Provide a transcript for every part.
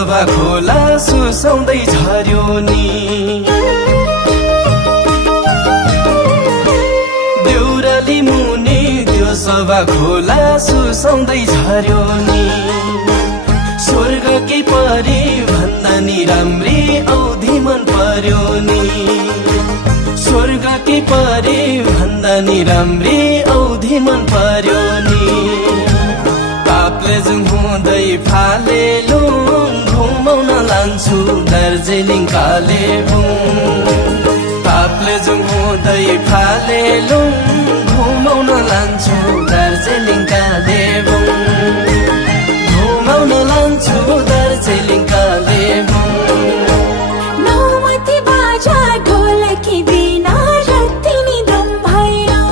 सभा खोला सुसाउँदै झर्यो नि देउराली मुनि त्यो सभा खोला सुसाउँदै झर्यो नि स्वर्गकै परी भन्दा नि राम्री औधी मन पर्यो नि स्वर्गकै परी भन्दा नि राम्री औधी मन पर्यो नि पापले जुन हुँदै फालेलुङ घुमाउन लान्छु दार्जिलिङ कालेबुङ पापले जुन हुँदै फालेलुङ घुमाउन लान्छु दार्जिलिङ कालेबुङ घुमाउन लान्छु दार्जिलिङ कालेबुङ नौमती बाजा ढोलकी बिना रत्ती नि दम भैरो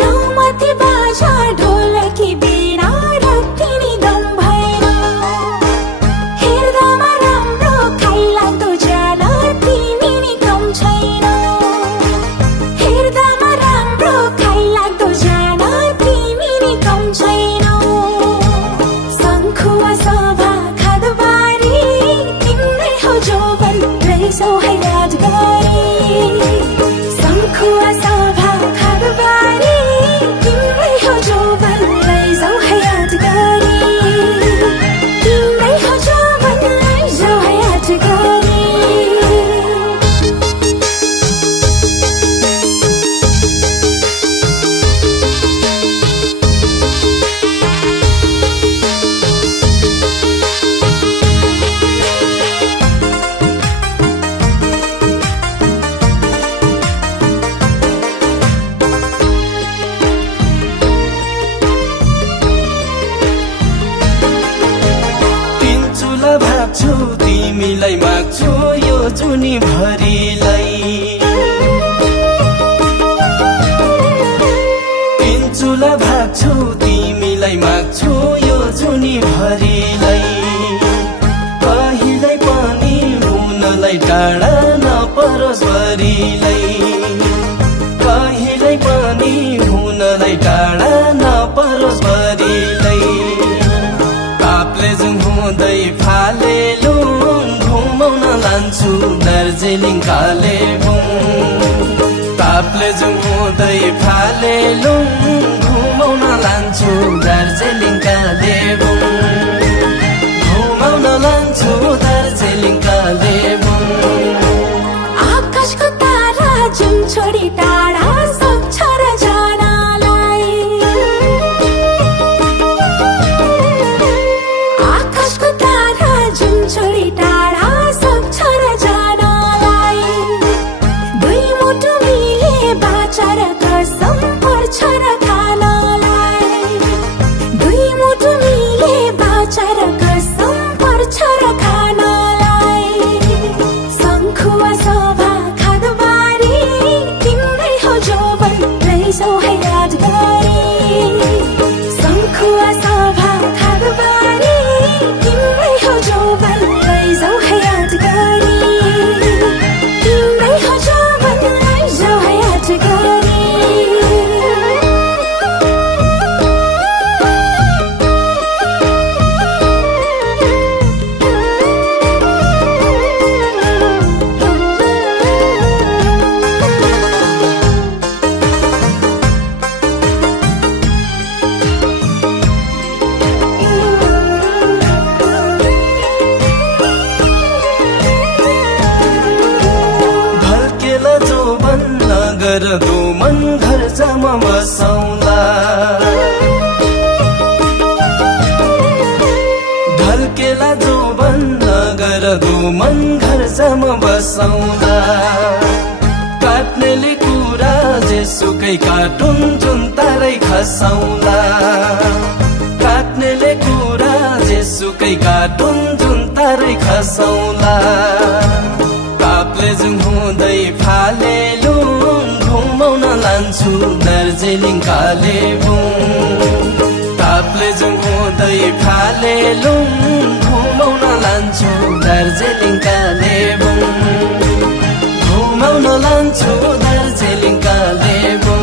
नौमती बाजा ढोलकी बिना रत्ती नि दम भैरो हेर्दामा राम्रो खाइलाग्दो ज्यान तिमी नि कम छैन हेर्दामा राम्रो खाइलाग्दो ज्यान तिमी नि कम छैन शङ्खुवा सभा खादबारी तिम्रै हो जोवन रहेछौ है यादगारी शङ्खुवा सभा खादबारी तिम्रै हो जोवन रहेछौ है यादगारी तिम्रै हो जोवन रहेछौ है यादगारी तिनचुला भाग्छु तिमीलाई माग्छु यो जुनी भरिलाई तिनचुला भाग्छु तिमीलाई माग्छु यो जुनी भरिलाई कहिल्यै पनि हुनलाई टाढा नपरोस् भरिलाई कहिल्यै पनि हुनलाई टाढा नपरोस् भरिलाई पापले जुन हुँदै फालेलुङ घुमाउन लान्छु दार्जिलिङ कालेबुङ पापले जुन हुँदै फालेलुङ घुमाउन लान्छु दार्जिलिङ कालेबुङ घुमाउन लान्छु दार्जिलिङ कालेबुङ आकाशको तारा जुन छोडी टाढा सक्छ र जानलाई आकाशको तारा जुन छोडी टाढा सक्छ र जानलाई दुई मुटु मिले बाँचेर कसम पर्छ र खानलाई दुई मुटु मिले बाँचेर कसम पर्छ र खानलाई शङ्खुवा सभा खादबारी तिम्रै हो जोवन रहेछौ है यादगारी शङ्खुवा सभा खादबारी तिम्रै हो जोवन रहेछौ है यादगारी तिम्रै हो जोवन रहेछौ है यादगारी ढल्केला जो बन्न गर दो मन घर जमा बसौला ढल्केला जो बन्न गर दो मन घर जमा बसौला काट्नेले कुरा जेसुकै काटुन जुन तारै खसाउला काट्नेले कुरा जेसुकै काटुन जुन तारै खसाउला पापले जुन हुँदै फालेलुङ घुमाउन लान्छु दार्जिलिङ कालेबुङ पापले जुन हुँदै फालेलुङ घुमाउन लान्छु दार्जिलिङ कालेबुङ घुमाउन लान्छु दार्जिलिङ कालेबुङ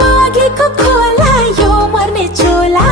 मागेको खोला यो मर्ने चोला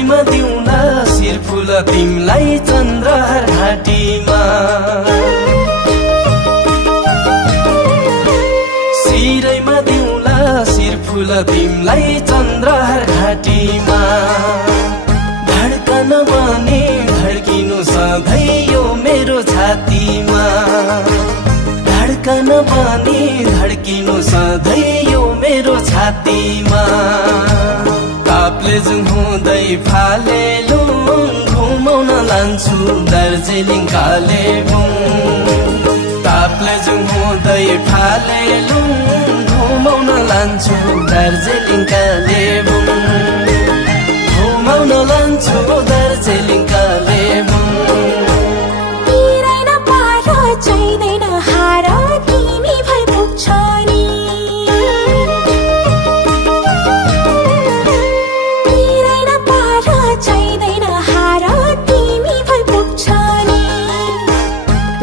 सिरैमा दिउँला शिर फुल तिमलाई चन्द्रहार घाँटीमा सिरैमा दिउँला शिर फुल तिमलाई चन्द्रहार घाँटीमा धड्कन बने धड्किनु सधैँ यो मेरो छातीमा धड्कन बने धड्किनु सधैँ यो मेरो छातीमा तापले जुन हुँदै फालेलुङ घुमाउन लान्छु दार्जिलिङ कालेबुङ तापले जुन हुँदै फालेलुङ घुमाउन लान्छु दार्जिलिङ कालेबुङ घुमाउन लान्छु दार्जिलिङ कालेबुङ तिरैन पार चाहिँदैन हार तिमी भई पुग्छ नि तिरैन पार चाहिँदैन हार तिमी भई पुग्छ नि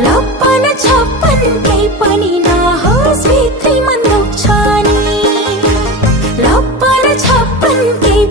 लप्पन छप्पन केही पनि नहोस् भित्री मन दुख्छ नि लप्पन छप्पन केही